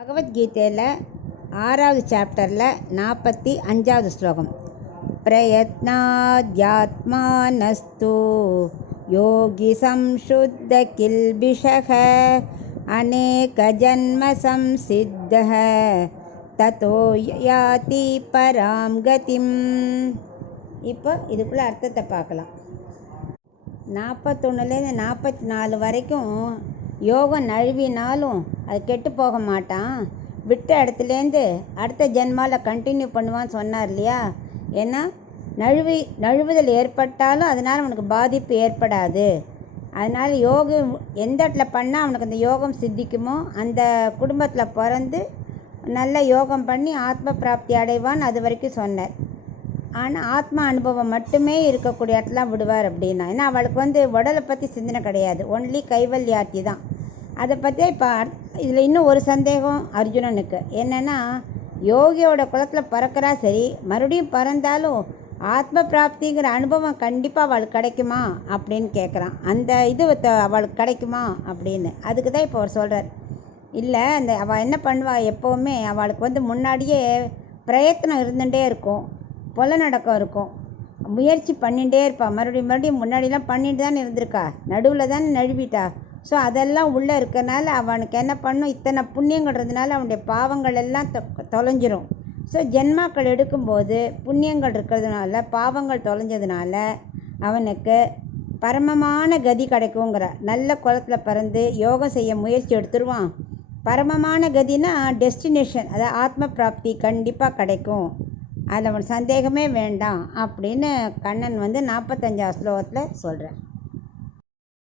பகவத்கீதையில் 6வது சாப்டரில் 45வது ஸ்லோகம். பிரயத்னாத்யாத்மானஸ்து யோகி சம்சுத்த கில்பிஷக அநேக ஜன்ம சம்சித்தஹ ததோ யாதி பராம் கதிம். இப்போ இதுக்குள்ள அர்த்தத்தை பார்க்கலாம். 41லேருந்து 44 வரைக்கும் யோகம் நழுவினாலும் அது கெட்டு போக மாட்டான். விட்ட இடத்துலேருந்து அடுத்த ஜென்மாவில் கண்டினியூ பண்ணுவான்னு சொன்னார் இல்லையா. ஏன்னா நழுவுதல் ஏற்பட்டாலும் அதனால் அவனுக்கு பாதிப்பு ஏற்படாது. அதனால் யோகம் எந்த இடத்துல பண்ணால் அவனுக்கு அந்த யோகம் சித்திக்குமோ அந்த குடும்பத்தில் பிறந்து நல்ல யோகம் பண்ணி ஆத்ம பிராப்தி அடைவான்னு அது வரைக்கும் சொன்னார். ஆனால் ஆத்மா அனுபவம் மட்டுமே இருக்கக்கூடிய இடத்துலாம் விடுவார் அப்படின்னா. ஏன்னா அவளுக்கு உடலை பற்றி சிந்தனை கிடையாது, ஒன்லி கைவல்யாத்தி தான். அதை பற்றி இப்போ இதில் இன்னும் ஒரு சந்தேகம் அர்ஜுனனுக்கு என்னென்னா, யோகியோட குலத்தில் பிறக்கிறா சரி, மறுபடியும் பிறந்தாலும் ஆத்ம பிராப்திங்கிற அனுபவம் கண்டிப்பாக அவளுக்கு கிடைக்குமா அப்படின்னு கேட்குறான். அந்த இது அவளுக்கு கிடைக்குமா அப்படின்னு. அதுக்கு தான் இப்போ அவர் சொல்கிறார். இல்லை, அவள் என்ன பண்ணுவாள், எப்போவுமே அவளுக்கு முன்னாடியே பிரயத்தனம் இருந்துகிட்டே இருக்கும், புலநடக்கம் இருக்கும், முயற்சி பண்ணிகிட்டே இருப்பாள். மறுபடியும் முன்னாடிலாம் பண்ணிட்டு தானே இருந்திருக்கா, நடுவில் தானே நழுவிட்டா. ஸோ அதெல்லாம் உள்ளே இருக்கிறனால அவனுக்கு என்ன பண்ணும், இத்தனை புண்ணியங்கள்ன்றதுனால அவனுடைய பாவங்கள் எல்லாம் தொலைஞ்சிரும். ஸோ ஜென்மாக்கள் எடுக்கும்போது புண்ணியங்கள் இருக்கிறதுனால பாவங்கள் தொலைஞ்சதுனால அவனுக்கு பரமமான கதி கிடைக்குங்கிற. நல்ல குலத்தில் பிறந்து யோகம் செய்ய முயற்சி எடுத்துருவான். பரமமான கதினா டெஸ்டினேஷன், அதாவது ஆத்ம பிராப்தி கண்டிப்பாக கிடைக்கும், அதில் அவன் சந்தேகமே வேண்டாம் அப்படின்னு கண்ணன் 45வது ஸ்லோகத்தில் சொல்கிறார்.